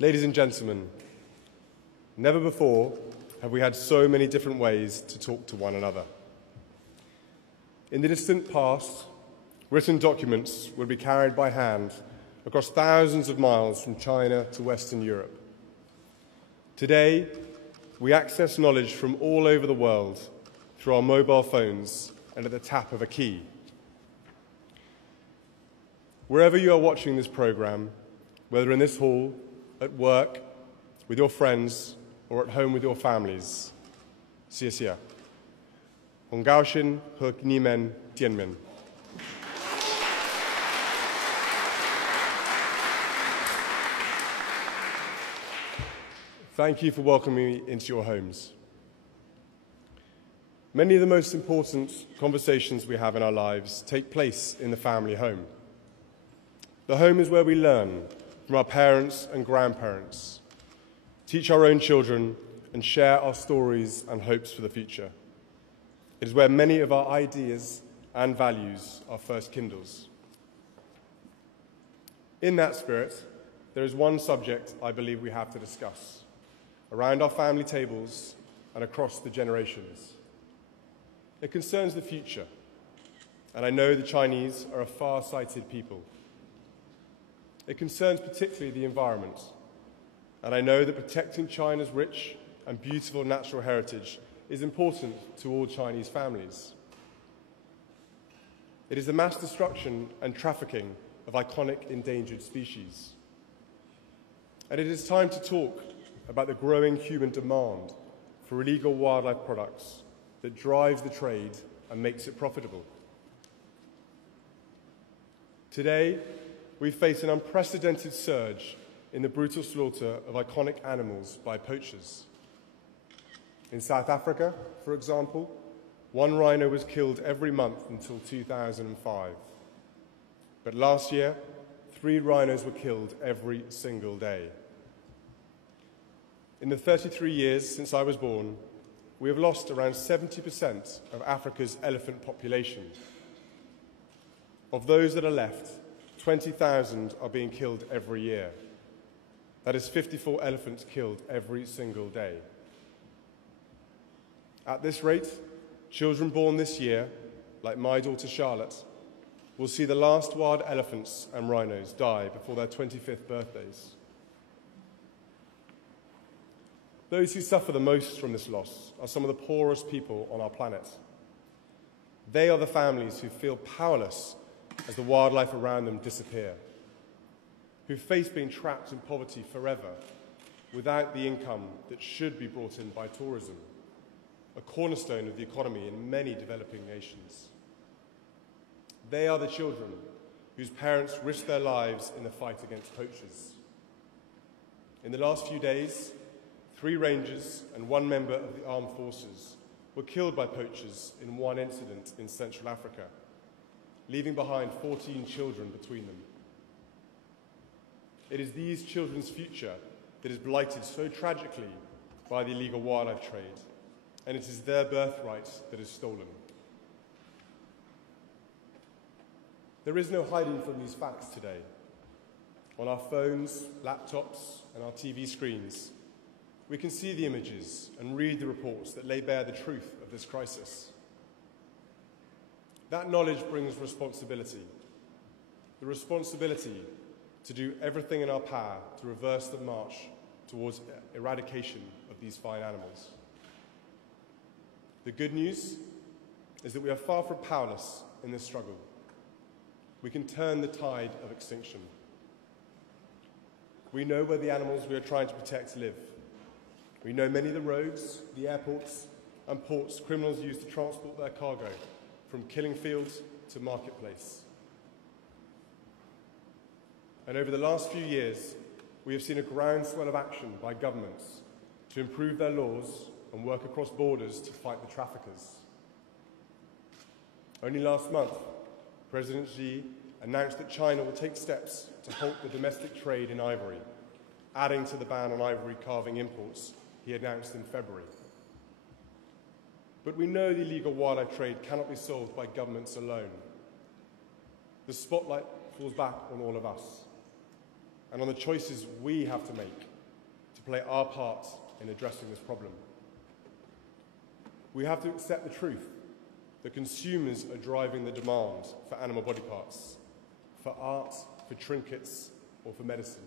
Ladies and gentlemen, never before have we had so many different ways to talk to one another. In the distant past, written documents would be carried by hand across thousands of miles from China to Western Europe. Today, we access knowledge from all over the world through our mobile phones and at the tap of a key. Wherever you are watching this program, whether in this hall, at work, with your friends, or at home with your families, 谢谢。很高兴和你们见面。Thank you for welcoming me into your homes. Many of the most important conversations we have in our lives take place in the family home. The home is where we learn from our parents and grandparents, teach our own children, and share our stories and hopes for the future. It is where many of our ideas and values are first kindles. In that spirit, there is one subject I believe we have to discuss around our family tables and across the generations. It concerns the future, and I know the Chinese are a far-sighted people. It concerns particularly the environment, and I know that protecting China's rich and beautiful natural heritage is important to all Chinese families. It is the mass destruction and trafficking of iconic endangered species. And it is time to talk about the growing human demand for illegal wildlife products that drives the trade and makes it profitable. Today, we face an unprecedented surge in the brutal slaughter of iconic animals by poachers. In South Africa, for example, one rhino was killed every month until 2005. But last year, 3 rhinos were killed every single day. In the 33 years since I was born, we have lost around 70% of Africa's elephant population. Of those that are left, 20,000 are being killed every year. That is 54 elephants killed every single day. At this rate, children born this year, like my daughter Charlotte, will see the last wild elephants and rhinos die before their 25th birthdays. Those who suffer the most from this loss are some of the poorest people on our planet. They are the families who feel powerless as the wildlife around them disappear, who face being trapped in poverty forever without the income that should be brought in by tourism, a cornerstone of the economy in many developing nations. They are the children whose parents risked their lives in the fight against poachers. In the last few days, 3 rangers and 1 member of the armed forces were killed by poachers in one incident in Central Africa, leaving behind 14 children between them. It is these children's future that is blighted so tragically by the illegal wildlife trade, and it is their birthright that is stolen. There is no hiding from these facts today. On our phones, laptops, and our TV screens, we can see the images and read the reports that lay bare the truth of this crisis. That knowledge brings responsibility. The responsibility to do everything in our power to reverse the march towards eradication of these fine animals. The good news is that we are far from powerless in this struggle. We can turn the tide of extinction. We know where the animals we are trying to protect live. We know many of the roads, the airports, and ports criminals use to transport their cargo, from killing fields to marketplace. And over the last few years, we have seen a groundswell of action by governments to improve their laws and work across borders to fight the traffickers. Only last month, President Xi announced that China will take steps to halt the domestic trade in ivory, adding to the ban on ivory carving imports he announced in February. But we know the illegal wildlife trade cannot be solved by governments alone. The spotlight falls back on all of us. and on the choices we have to make to play our part in addressing this problem. We have to accept the truth that consumers are driving the demand for animal body parts, for art, for trinkets, or for medicine.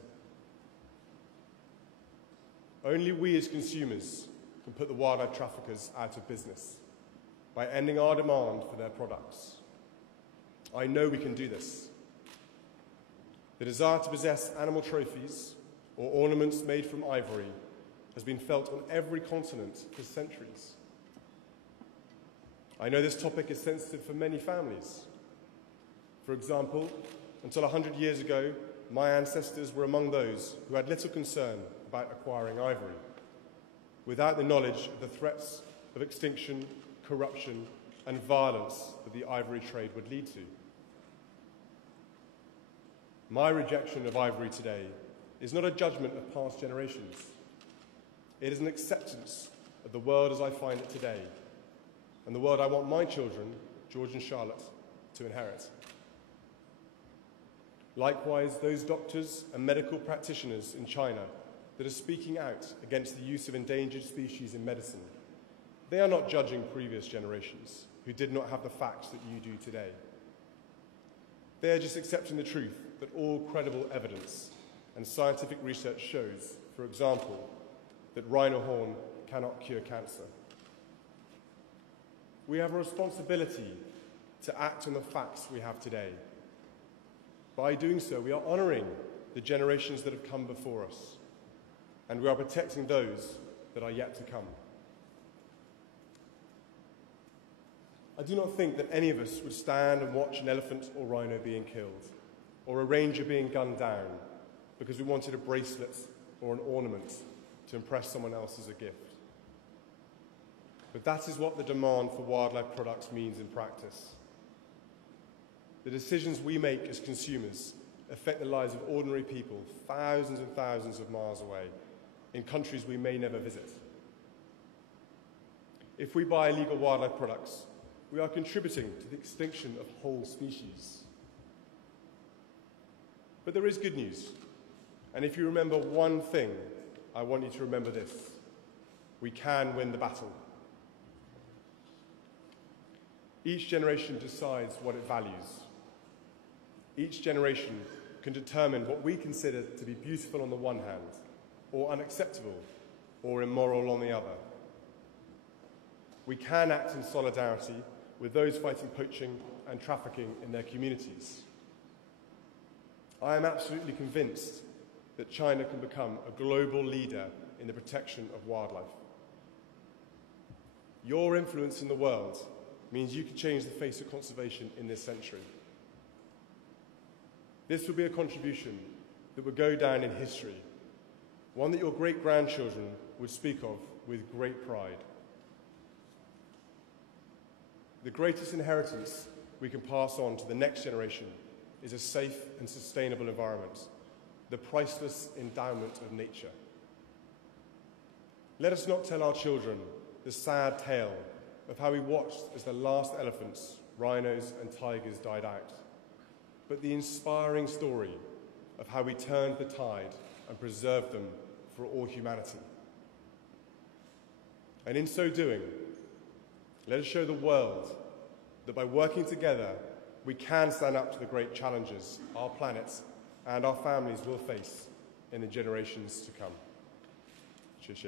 Only we as consumers can put the wildlife traffickers out of business by ending our demand for their products. I know we can do this. The desire to possess animal trophies or ornaments made from ivory has been felt on every continent for centuries. I know this topic is sensitive for many families. For example, until 100 years ago, my ancestors were among those who had little concern about acquiring ivory, without the knowledge of the threats of extinction, corruption, and violence that the ivory trade would lead to. My rejection of ivory today is not a judgment of past generations. It is an acceptance of the world as I find it today, and the world I want my children, George and Charlotte, to inherit. Likewise, those doctors and medical practitioners in China that are speaking out against the use of endangered species in medicine, they are not judging previous generations who did not have the facts that you do today. They are just accepting the truth that all credible evidence and scientific research shows, for example, that rhino horn cannot cure cancer. We have a responsibility to act on the facts we have today. By doing so, we are honouring the generations that have come before us, and we are protecting those that are yet to come. I do not think that any of us would stand and watch an elephant or rhino being killed, or a ranger being gunned down, because we wanted a bracelet or an ornament to impress someone else as a gift. But that is what the demand for wildlife products means in practice. The decisions we make as consumers affect the lives of ordinary people thousands and thousands of miles away, in countries we may never visit. If we buy illegal wildlife products, we are contributing to the extinction of whole species. But there is good news, and if you remember one thing, I want you to remember this: we can win the battle. Each generation decides what it values. Each generation can determine what we consider to be beautiful on the one hand, or unacceptable, or immoral on the other. We can act in solidarity with those fighting poaching and trafficking in their communities. I am absolutely convinced that China can become a global leader in the protection of wildlife. Your influence in the world means you can change the face of conservation in this century. This will be a contribution that will go down in history, one that your great-grandchildren would speak of with great pride. The greatest inheritance we can pass on to the next generation is a safe and sustainable environment, the priceless endowment of nature. Let us not tell our children the sad tale of how we watched as the last elephants, rhinos, and tigers died out, but the inspiring story of how we turned the tide and preserved them for all humanity. And in so doing, let us show the world that by working together, we can stand up to the great challenges our planet and our families will face in the generations to come. Cheers.